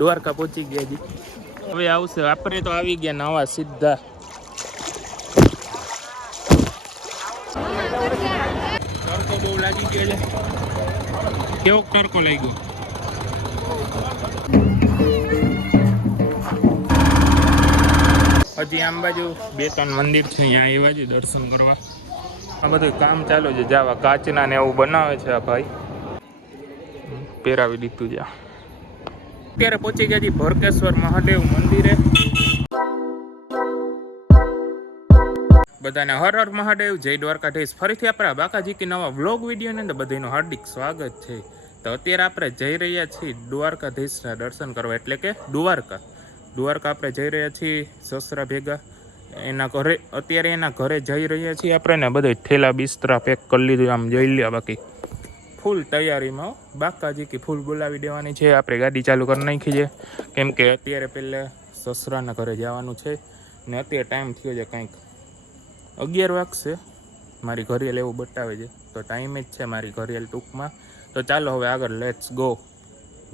દ્વારકા પહોંચી ગયા જી. હવે આવશે આપણે તો આવી ગયા નવા સીધા. તડકો બહુ લાગી ગયો છે. કેવો તડકો લાગ્યો? હજી આમ બાજુ 2-3 મંદિર છે, અહીંયા આવ્યા છે દર્શન કરવા. આ બધું કામ ચાલુ છે. જાવા કાચના ને એવું બનાવે છે આ ભાઈ. પહેરાવી દીધું છે. અત્યારે પહોંચી ગયા છીએ ભરકેશ્વર મહાદેવ મંદિરે. બધાને હર હર મહાદેવ, જય દ્વારકાધીશ. ફરીથી આપણા બાકાજી કે નવા વ્લોગ વિડીયોની અંદર બધાનું હાર્દિક સ્વાગત છે. તો અત્યારે આપણે જઈ રહ્યા છીએ દ્વારકાધીશના દર્શન કરવા, એટલે કે દ્વારકા આપણે જઈ રહ્યા છીએ સસરા ભેગા એના ઘરે. અત્યારે એના ઘરે જઈ રહ્યા છીએ આપણે ને બધા ઠેલા બિસ્તરા પેક કરી લીધું. આમ જઈ લ્યા, બાકી ફૂલ તૈયારીમાં. બાકાજી કે ફૂલ બોલાવી દેવાની છે. આપણે ગાડી ચાલુ કરી નાખી છે, કેમ કે અત્યારે પહેલાં સસરાના ઘરે જવાનું છે ને અત્યારે ટાઈમ થયો છે કંઈક 11 વાગશે. મારી ઘરિયાલ એવું બતાવે છે, તો ટાઈમ જ છે મારી ઘરિયાલ ટૂંકમાં. તો ચાલો હવે આગળ લેટ્સ ગો.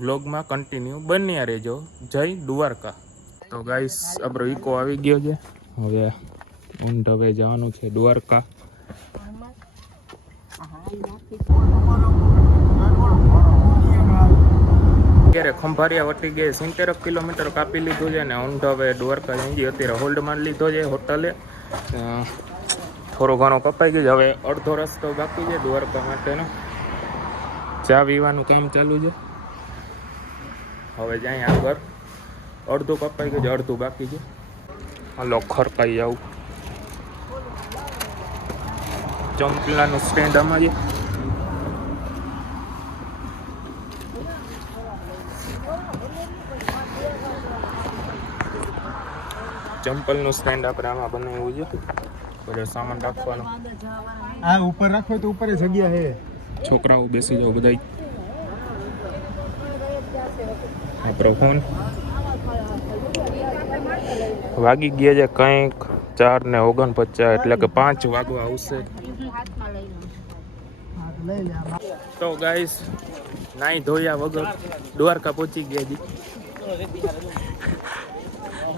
વ્લોગમાં કન્ટિન્યુ બન્યા રહેજો. જય દ્વારકા. તો ગાઈસ આપણો ઈકો આવી ગયો છે. હવે ઊંટ હવે જવાનું છે દ્વારકા. અત્યારે ખંભારિયા વટી ગઈ 70 કિલોમીટર કાપી લીધું છે ને ઊંટ હવે દ્વારકા જઈ. અત્યારે હોલ્ડ મારી લીધો છે હોટલે. થોડો ઘણો કપાઈ ગયો છે. હવે અડધો રસ્તો બાકી છે દ્વારકા માટેનો. ચા પીવાનું કામ ચાલુ છે. હવે જાય આગળ. અડધું કપાઈ ગયું છે, અડધું બાકી છે. હલો ખરકાઈ આવું. ચંપલાનું સ્ટેન્ડ આમાં છે. ચંપલનું સ્ટેન્ડ આપણે આમાં બનાવ્યું છે. બધો સામાન રાખવાનો. આ ઉપર રાખો તો ઉપર જગ્યા છે. છોકરાઓ બેસી જાવ બધા. આપણો ફોન વાગી ગયા છે કંઈક 4:49, એટલે કે 5 વાગવા આવશે. તો ગાઈસ નાઈ ધોયા વગર દ્વારકા પહોંચી ગયા જી.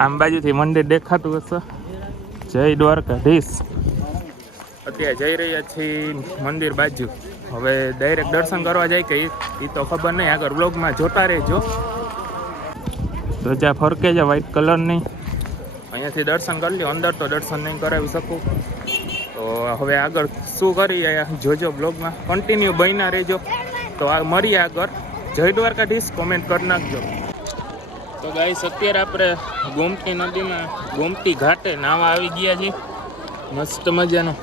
આમ બાજુથી મંદિર દેખાતું હશે. જય દ્વારકાધીશ. અત્યારે જઈ રહ્યા છીએ મંદિર બાજુ. હવે ડાયરેક્ટ દર્શન કરવા જાય કે એ તો ખબર નહીં. આગળ બ્લોગમાં જોતા રહેજો. ધજા ફરકે છે વ્હાઈટ કલરની. અહીંયાથી દર્શન કરી લ્યો. અંદર તો દર્શન નહીં કરાવી શકું. તો હવે આગળ શું કરીએ જોજો બ્લોગમાં કન્ટિન્યુ બન્યા રહેજો. તો આ મળીએ આગળ. જય દ્વારકાધીશ કોમેન્ટ કરી નાખજો. તો ગાઈસ અત્યારે આપણે ગોમતી નદીમાં ગોમતી ઘાટે નાવા આવી ગયા છીએ. મસ્ત મજાનો.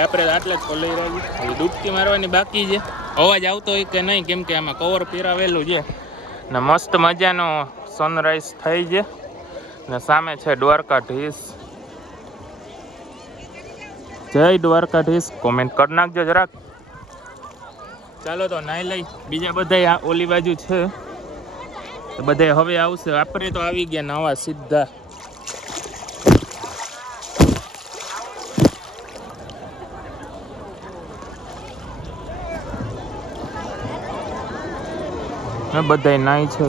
આપણે આટલે જ પલઈ રહી. હવે ડૂબકી મારવાની બાકી છે. અવાજ આવતો હોય કે નહીં, કેમ કે આમાં કવર પહેરાવેલું છે ને મસ્ત મજાનો સનરાઈઝ થઈ છે ને સામે છે દ્વારકાધીશ. જય દ્વારકાધીશ કોમેન્ટ કરી નાખજો જરાક. ચાલો તો નાઈ લઈ. બીજા બધા ઓલી બાજુ છે, તો બધા હવે આવશે. આપણે તો આવી ગયા નવા સીધા. બધા નાઈ છે.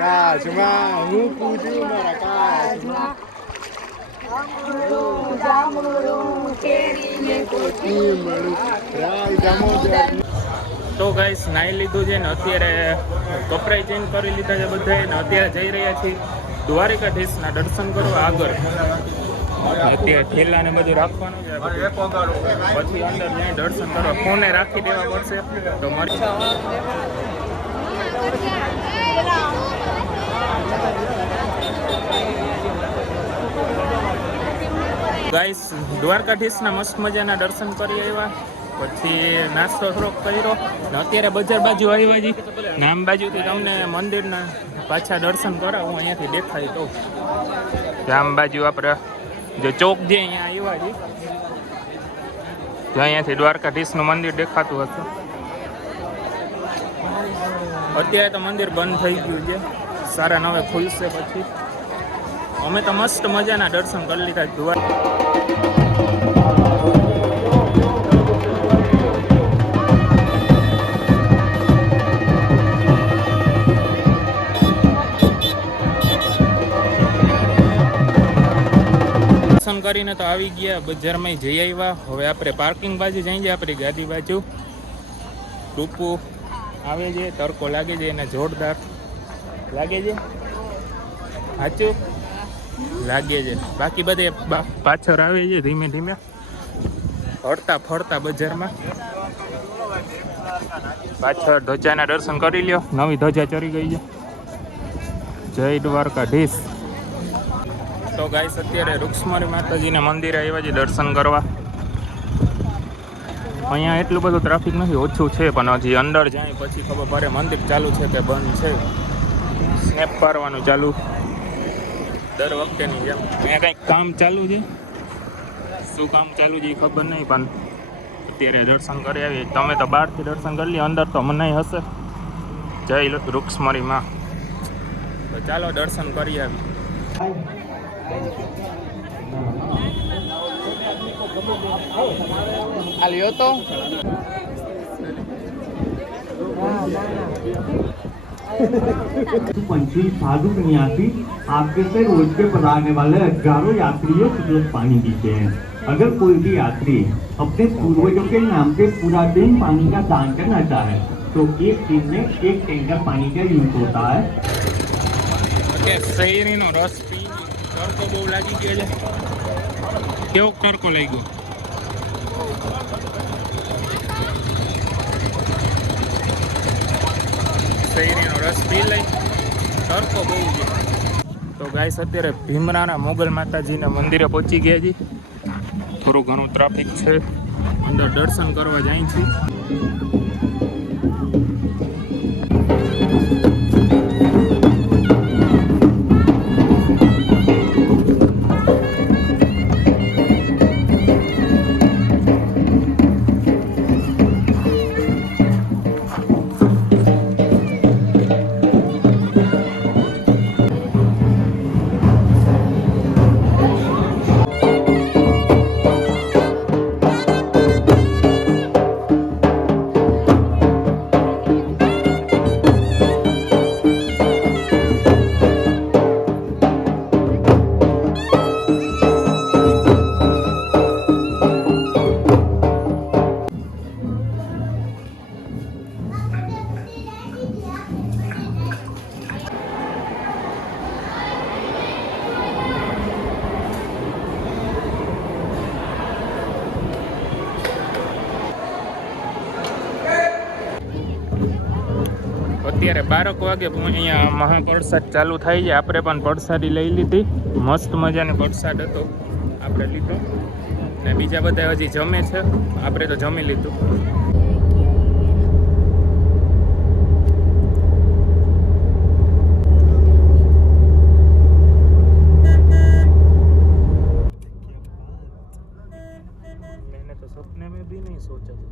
કાચમાં હું પૂછું મારા કાચમાં જામું કેરી ચટણી મળી રાઈ દામોદર. તો ગાઈસ નાઈ લીધું છે ને અત્યારે કપડાં ચેન્જ કરી લીધા છે બધાએ ને અત્યારે જઈ રહ્યા છીએ દ્વારિકાધીશના દર્શન કરવા આગળ. અત્યારે થેલા ને બધું રાખવાનું છે પછી અંદર જઈને દર્શન કરવા ફોને રાખી દેવા પડશે તો મળી. ગાઈસ દ્વારકાધીશના મસ્ત મજાના દર્શન કરી આવ્યા પછી નાસ્તો થોડોક કર્યો ને અત્યારે બજાર બાજુ આવ્યા જી નામ બાજુથી તમને મંદિરના પાછા દર્શન કરાવું અહીંયાથી દેખાય તો આમ બાજુ આપણે જે ચોક જે અહીંયા આવ્યા જી જો અહીંયાથી દ્વારકાધીશનું મંદિર દેખાતું હતું. અત્યારે તો મંદિર બંધ થઈ ગયું છે સારા નવે ખુલશે પછી. અમે તો મસ્ત મજાના દર્શન કરી લીધા દર્શન કરીને તો આવી ગયા બજારમાં જઈ આવ્યા. હવે આપણે પાર્કિંગ બાજુ જઈએ આપણી ગાડી બાજુ. ટૂંપુ આવે છે તડકો લાગે છે એને જોરદાર લાગે છે સાચું લાગે છે. બાકી બધે પાછળ આવે છે ધીમે ધીમે હરતા ફરતા બજારમાં. પાછળ ધજાના દર્શન કરી લ્યો નવી ધજા ચડી ગઈ છે. જય દ્વારકાધીશ. તો ગાઈસ અત્યારે રૂક્ષ્મણી માતાજીના મંદિરે આવ્યા છે દર્શન કરવા. અહીંયા એટલું બધું ટ્રાફિક નથી ઓછું છે પણ હજી અંદર જાય પછી ખબર પડે મંદિર ચાલુ છે કે બંધ છે. સ્નેપ પાડવાનું ચાલુ દર વખતેની જેમ. અહીંયા કંઈક કામ ચાલુ છે શું કામ ચાલુ છે એ ખબર નહીં પણ અત્યારે દર્શન કરી આવીએ. તમે તો બહારથી દર્શન કરી લો અંદર તો મનાઈ હશે. જય રૂક્ષ્મણીમાં. તો ચાલો દર્શન કરી આવી. આલ્યો તો पंछी साधु सन्यासी आपके से रोज के पधारने वाले हजारों यात्रियों को शुद्ध पानी पीते हैं। अगर कोई भी यात्री अपने पूर्वजों के नाम पे पूरा दिन पानी का दान करना चाहे तो एक दिन में एक टैंकर पानी का यूज होता है। શેરડીનો રસ પી તડકો બહુ લાગી ગયો છે. કેવો તડકો લાગ્યો? શેરડીનો રસ પી લઈ તડકો બહુ છે. તો ગાઈસ અત્યારે ભીમરાના મોગલ માતાજીના મંદિરે પહોંચી ગયા છીએ. થોડું ઘણું ટ્રાફિક છે અંદર દર્શન કરવા જાય છે. અત્યારે 12 વાગે અહીંયા મહાપ્રસાદ ચાલુ થાય છે. આપણે પણ પ્રસાદી લઈ લીધી. મસ્ત મજાનો પ્રસાદ હતો આપણે લીધો ને બીજા બધા હજી જમે છે. આપણે તો જમી લીધું. मैंने तो सपने में भी नहीं सोचा था.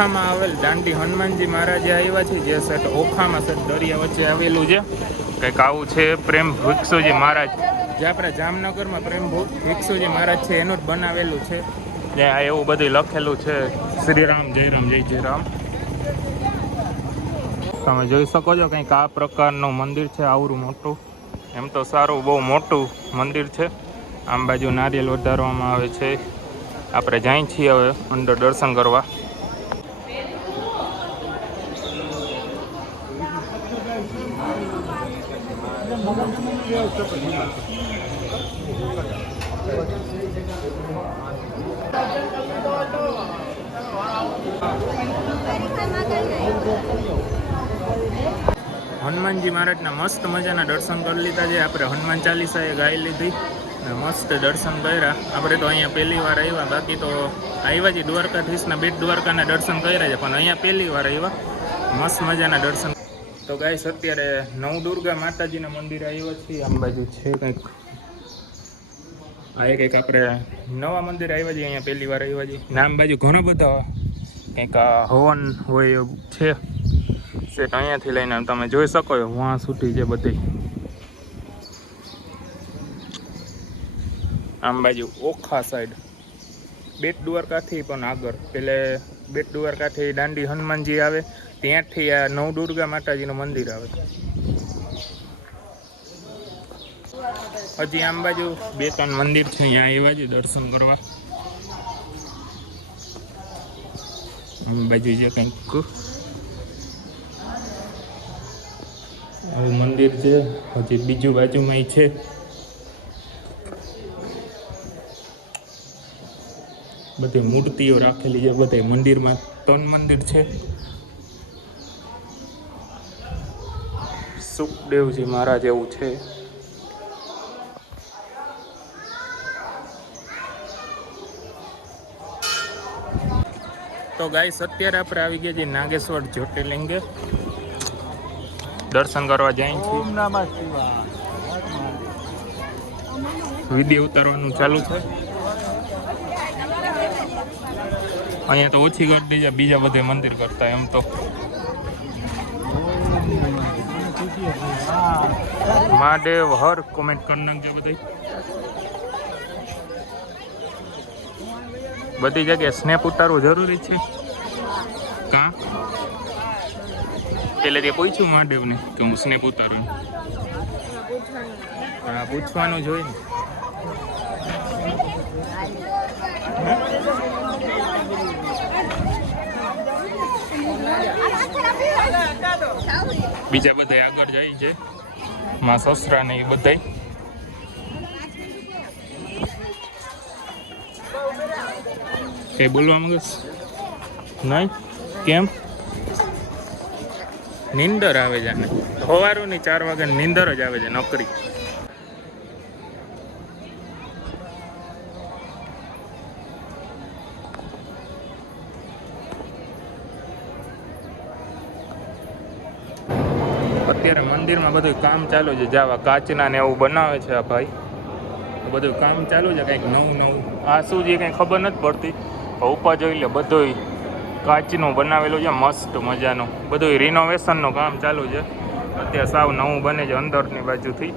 ઓખામાં આવેલ દાંડી હનુમાનજી મહારાજે આવ્યા છે, જે સેટ ઓખામાં સેટ દરિયા વચ્ચે આવેલું છે. કંઈક આવું છે. પ્રેમ ભિક્ષુજી મહારાજ, જે આપણા જામનગરમાં પ્રેમ ભિક્ષુજી મહારાજ છે એનું જ બનાવેલું છે. જ્યાં એવું બધું લખેલું છે, શ્રી રામ જય રામ જય જય રામ. તમે જોઈ શકો છો કંઈક આ પ્રકારનું મંદિર છે, આવડું મોટું. એમ તો સારું બહુ મોટું મંદિર છે. આમ બાજુ નારિયેલ વધારવામાં આવે છે. આપણે જઈએ છીએ હવે અંદર દર્શન કરવા. હનુમાનજી મહારાજના મસ્ત મજાના દર્શન કરી લીધા છે. આપણે હનુમાન ચાલીસા ગાઈ લીધી ને મસ્ત દર્શન કર્યા. આપણે તો અહીંયા પહેલી વાર આવ્યા, બાકી તો આવ્યા છે દ્વારકાધીશના બેટ દ્વારકાના દર્શન કર્યા છે, પણ અહીંયા પહેલી વાર આવ્યા. મસ્ત મજાના દર્શન. તો ગાઈસ અત્યારે નવદુર્ગા માતાજીના મંદિરે આવ્યા છીએ. આમ બાજુ છે કંઈક, આ કંઈક આપણે નવા મંદિર આવ્યા છીએ, અહીંયા પહેલી વાર આવ્યા છીએ. નામ બાજુ ઘણા બધા કંઈક હવન હોય એવું છે સેટ. અહીંયાથી લઈને તમે જોઈ શકો છો વાં સુધી છે બધી. આમ બાજુ ઓખા સાઈડ બેટ દ્વારકાથી પણ આગળ, પેલે બેટ દ્વારકાથી દાંડી હનુમાનજી આવે, ત્યાંથી આ નવદુર્ગા માતાજીનું મંદિર આવે. હજી આમ બાજુ 2-3 મંદિર છે, અહીંયા આવ્યા છે દર્શન કરવા. આમ બાજુ છે કંઈક આવું મંદિર છે. હજી બીજું બાજુમાં છે. બધી મૂર્તિઓ રાખેલી છે. બધા મંદિરમાં 3 મંદિર છે. સુખદેવજી મહારાજ એવું છે. તો ગાઈસ અત્યારે આપણે આવી ગયા છીએ નાગેશ્વર જ્યોતિર્લિંગે. દર્શન કરવા જાય છે. વિડીયો ઉતારવાનું ચાલુ છે. અહીંયા તો ઓછી ગરદી છે બીજા બધે મંદિર કરતા. એમ તો મહાદેવ હર કોમેન્ટ કરી નાખજો બધા. બધી જગ્યાએ સ્નેપ ઉતારવું જરૂરી છે કાં? એટલે તે પૂછ્યું મહાદેવને કે હું સ્નેપ ઉતારું? હા, પૂછવાનું જોઈએ ને. બીજા બધા આગળ જાય છે, માં સસરા ને એ બધા. કઈ બોલવા માંગસ? નહીં કેમ? નીંદર આવે છે ને સવારોની 4 વાગે નીંદર જ આવે છે નોકરી. અત્યારે મંદિરમાં બધું કામ ચાલુ છે. જાવા કાચના ને એવું બનાવે છે આ ભાઈ. બધું કામ ચાલુ છે, કંઈક નવું. આ શું છે કંઈ ખબર નથી પડતી. ઉપર જોઈ લે, બધું કાચનું બનાવેલું છે મસ્ત મજાનું. બધું રિનોવેશનનું કામ ચાલુ છે અત્યારે. સાવ નવું બને છે અંદરની બાજુથી.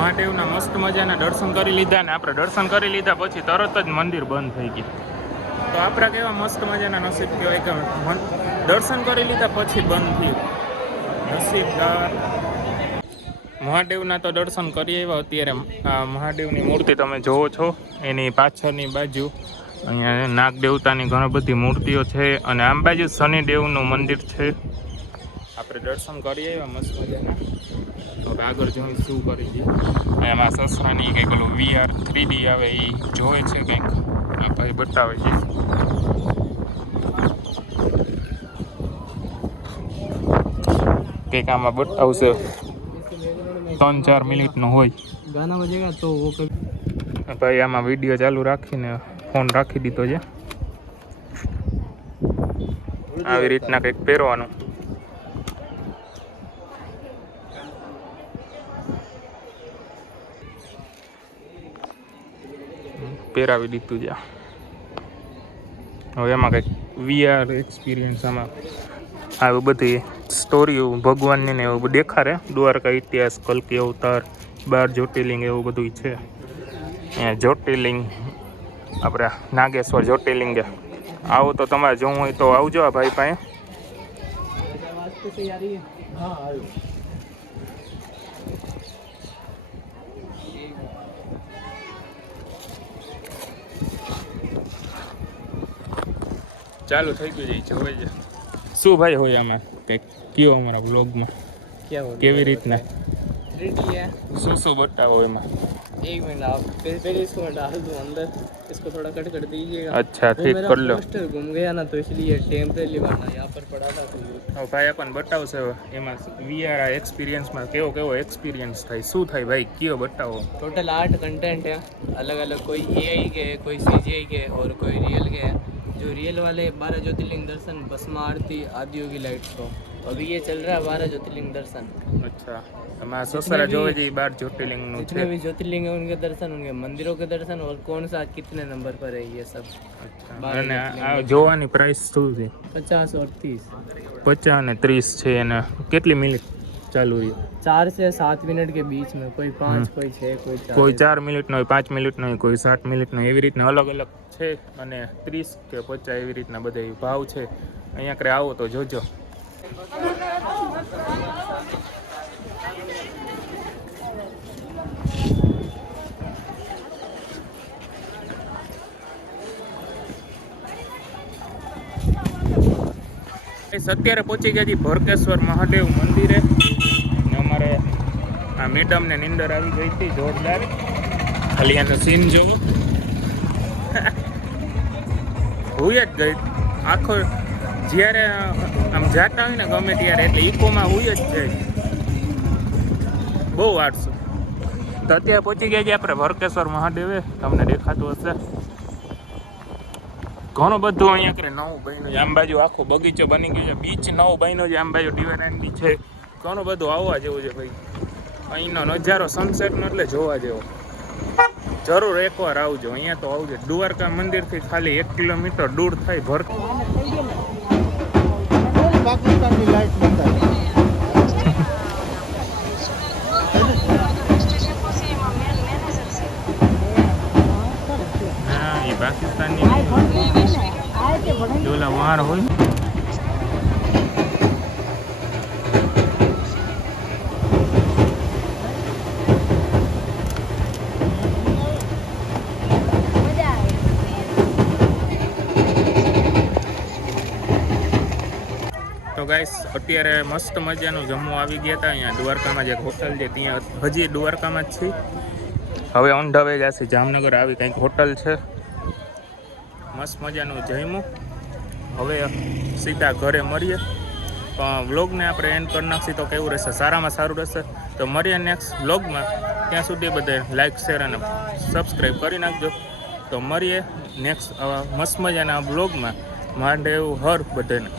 મહાદેવના મસ્ત મજાના દર્શન કરી લીધા ને આપણે દર્શન કરી લીધા પછી તરત જ મંદિર બંધ થઈ ગયું. તો આપણા કેવા મસ્ત મજાના નસીબ કહેવાય કે દર્શન કરી લીધા પછી બંધ થયું. નસીબદાર. મહાદેવના તો દર્શન કરી આવ્યા. અત્યારે આ મહાદેવની મૂર્તિ તમે જોવો છો, એની પાછળની બાજુ અહીંયા નાગ દેવતાની ઘણી બધી મૂર્તિઓ છે, અને આમ બાજુ શનિદેવનું મંદિર છે. આપણે દર્શન કરી આવ્યા મસ્ત મજાના. હવે આગળ જોઈ શું કરી છે. એમાં સસરાની કંઈક ઓલું VR 3D આવે એ જોવે છે, કંઈક આ ભાઈ બતાવે છે. કંઈક આમાં બતાવશે. 3-4 મિનિટનો હોય. गाना बजेगा तो वो कभी ભાઈ આમાં વિડીયો ચાલુ રાખીને ફોન રાખી દીધો છે. આવી રીતના કંઈક પહેરવાનું. પહેરાવી દીધું છે. હવે એમાં કંઈક VR એક્સપિરિયન્સ આમાં આવી બધી સ્ટોરીઓ ભગવાનની ને એવું બધું દેખાડે. દ્વારકા ઇતિહાસ, કલ્કી અવતાર, 12 જ્યોતિર્લિંગ એવું બધું છે. અહીંયા જ્યોતિર્લિંગ આપણે નાગેશ્વર જ્યોતિર્લિંગ છે. આવું તો તમારે જોવું હોય તો આવજો આ ભાઈ પાસે. हाँ आयो ચાલુ થઈ ગયું જાય છે હોય છે. શું ભાઈ હોય આમાં કંઈક કયો અમારા બ્લોગમાં क्या हो કેવી રીતના रेडी है શું બતાવો એમાં? एक मिनट आप पहले इसको मैं डाल दूँ अंदर इसको थोड़ा कट कर दीजिएगा अच्छा वो ठीक मेरा कर लो. पोस्टर गुम गया ना तो इसलिए टेम्परेरी वाला यहाँ पर पड़ा था तो હવે ભાઈ આપણને બતાવશે એમાં VR આ એક્સપિરિયન્સમાં કેવો એક્સપિરિયન્સ થાય શું થાય ભાઈ કયો બતાવો. टोटल 8 कंटेंट है अलग अलग कोई AI के है कोई CGI के है और कोई रियल के है जो रियल वाले 12 ज्योतिर्लिंग दर्शन भस्म आरती आदियों की लाइट शो अभी ये चल रहा है 12 ज्योतिर्लिंग दर्शन અચ્છા એમાં સસરા જોવે છે 12 જ્યોતિર્લિંગનું जितने છે. भी ज्योतिर्लिंग है उनके दर्शन उनके मंदिरों के दर्शन और कौन सा कितने नंबर पर है ये सब અચ્છા અને આ જોવાની પ્રાઇસ શું છે? 50 और 30 50 અને 30 છે. અને કેટલી મિનિટ ચાલુ છે? 4 से 7 मिनट के बीच में कोई 5 कोई 6 कोई 4 કોઈ 4 મિનિટનો હોય, 5 મિનિટનો હોય, કોઈ 7 મિનિટનો એવી રીતના અલગ અલગ છે. અને 30 કે 50 એવી રીતના બધા ભાવ છે. અહીંયા કરે આવો તો જોજો. અત્યારે પહોંચી ગયા છીએ ભરકેશ્વર મહાદેવ મંદિરે. ને અમારે આ મેડમને નીંદર આવી ગઈ હતી જોરદાર. ખાલી આનો સીન જોવો. હુઈ જ ગઈ આખો. જ્યારે આમ જાતા હોય ને ગમે ત્યારે એટલે ઇકોમાં હુઈ જ જાય. બહુ વાટશું. તો અત્યારે પહોંચી ગયા છીએ આપણે ભરકેશ્વર મહાદેવે. તમને દેખાતું હશે ઘણું બધું અહીંયા કરે નવું બન્યું છે. આમ બાજુ આખો બગીચો બની ગયો છે. બીચ નવો બન્યો છે. આમ બાજુ ડિવાઇન બી છે. ઘણું બધું આવવા જેવું છે ભાઈ. અહીંનો નજારો સનસેટનો એટલે જોવા જેવો. જરૂર એકવાર આવજો. અહીંયા તો આવજો. દ્વારકા મંદિરથી ખાલી 1 કિલોમીટર દૂર થાય ભર. पाकिस्तानी लाइट बनता है હા એ પાકિસ્તાની ડોલા વાર હોય. તો ગાઈસ અત્યારે મસ્ત મજાનું જમવા આવી ગયા હતા. અહીંયા દ્વારકામાં જે હોટલ છે ત્યાં હજી દ્વારકામાં જ છીએ. હવે ઓન ધ વે જશે જામનગર. આવી કંઈક હોટલ છે. મસ્ત મજાનું જમ્યું. હવે સીધા ઘરે મળીએ. પણ વ્લોગને આપણે એન્ડ કરી નાખીએ તો કેવું રહેશે? સારામાં સારું રહેશે. તો મળીએ નેક્સ્ટ વ્લોગમાં. ત્યાં સુધી બધે લાઇક શેર અને સબસ્ક્રાઈબ કરી નાખજો. તો મળીએ નેક્સ્ટ મસ્ત મજાના વ્લોગમાં. મહાદેવ હર બધાને.